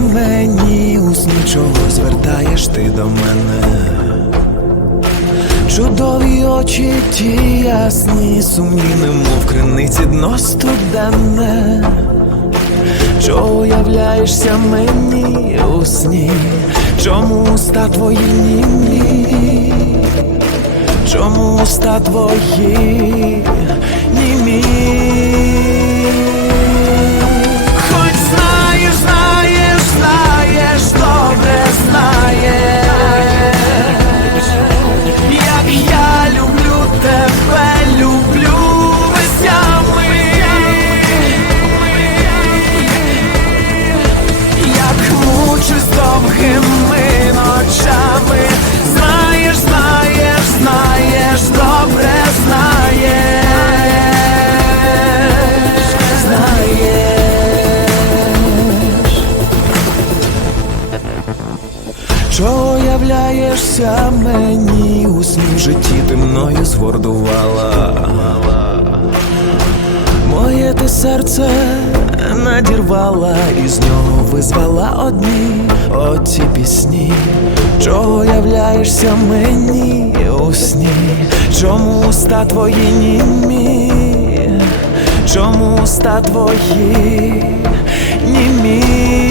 мені у сні, чого звертаєш ти до мене? Чудові очі ті ясні, сумні, немов криниці дно студенне. Чого уявляєшся мені у сні? Чому уста твої німі? Чому уста твої німі? Чого являєшся мені у сні житті ти мною згордувала? Моє ти серце надірвала і з нього визвала одні оті пісні. Чого являєшся мені у сні? Чому уста твої німі? Чому уста твої німі?